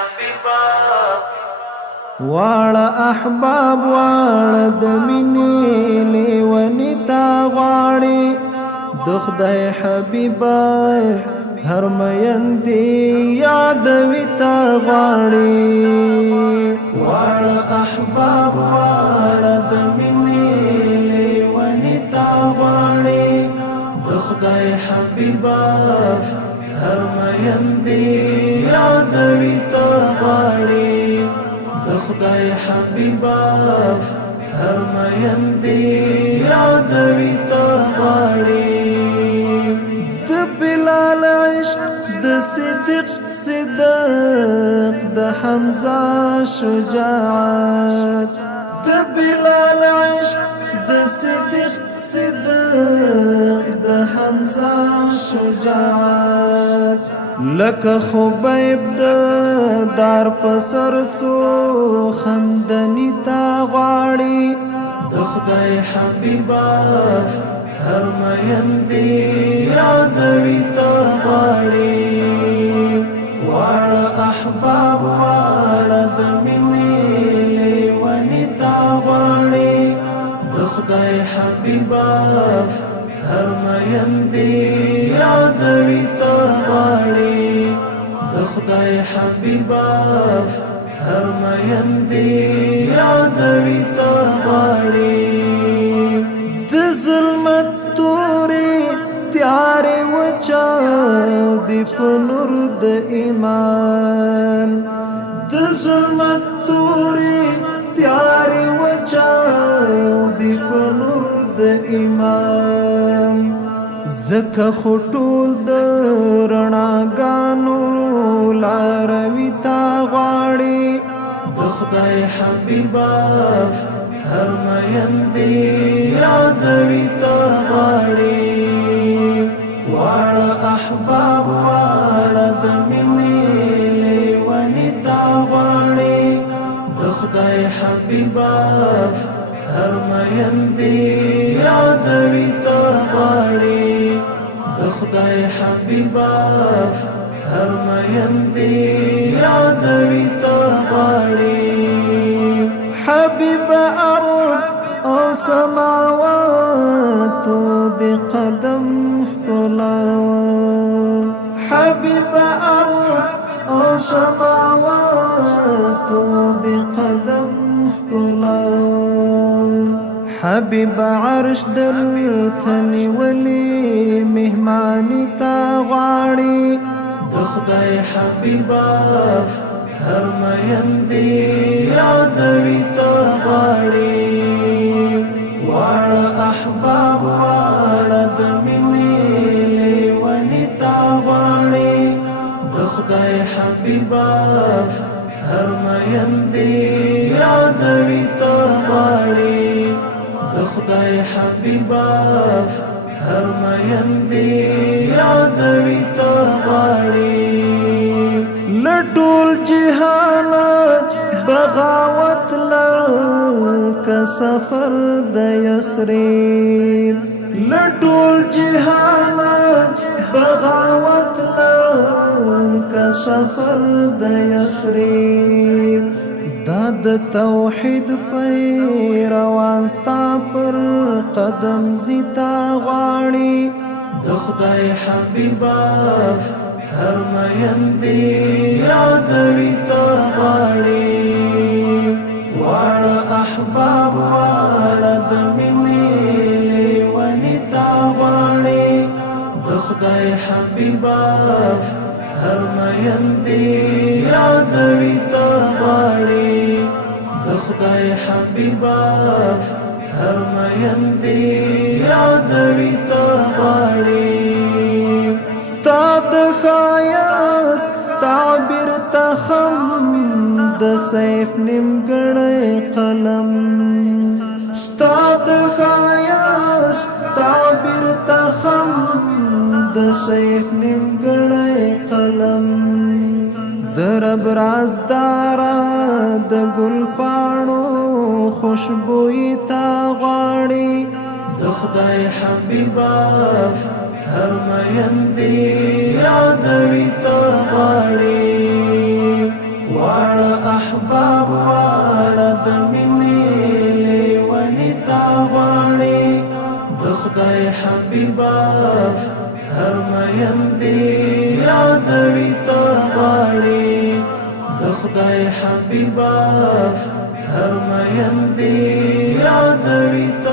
حبيبا واړه احباب واړه د مینې لیونی تا غواړي د خدای حبیبا هر میندې یادوي تا غواړي واړه احباب واړه د مینې لیونی تا غواړي د خدای حبیبا هر میندې یادوي تا غواړي د خدای حبیبا هر میندې یادوي تا غواړي د بلال عشق د صدیق صدق د حمزه شجاعت د بلال عشق د صدیق صدق د حمزه شجاعت لکه خبیب د دار پسر څو خندنی تا غواړي د خدای حبیبا هر میندې یادوي تا غواړي واړه احباب واړه د مینې لیونی تا غواړي د خدای حبیبا هر میندې یادوي تا غواړي د خدای حبیبا هر میندې یادوي تا غواړي د ظلمت تورې تیارې وچاودې په نور د ایمان د ظلمت تورې تیارې وچاودې په نور د ایمان زکه خو ټول د رڼاګانو لاروي تا غواړي د خدای حبیبا هر میندې یادوي تا غواړي واړه احباب واړه د مینې لیونی تا غواړي د خدای حبیبا هر میندې یادوي تا غواړي د خدای حبیبا هر میندې یادوي تا غواړي حبیب ارض او سماواتو دی قدم ښکلاوه حبیب ارض او سماواتو دی قدم ښکلاوه حبیب عرش درته نیولې مهمانی تا غواړي د خدای حبیبا هر میندې یادوي تا غواړي واړه احباب واړه د مینې لیونی تا غواړي د خدای حبیبا هر میندې یادوي تا غواړي د خدای حبیبا هر میندې یادوي تا غواړي لټول جهانات بغاوت لکه سفر د یسرب لټول جهانات بغاوت لکه سفر د یسرب دا د توحید پیروان ستا پر قدم زیتا غواړي د خدای حبیبا هر میندې یادوي تا غواړي واړه احباب واړه د مینې لیونی تا غواړي د خدای حبیبا هر میندې یادوي تا غواړي د خدای حبیبا هر میندې یادوي تا غواړي ستا د ښایست تعبیر تخم د سیف نیمګړی قلم ستا د ښایست تعبیر تخم د سیف نیمګړی قلم د رب رازدارا د ګل پاڼو خوشبوئی تا غواړي د خدای حبیبا هر میندې یادوي تا غواړي احباب واړه د مینې لیونی تا غواړي د خدای حبیبا هر مین دی یادوي تا غواړي د خدای حبیبا هر مین دی یادوي تا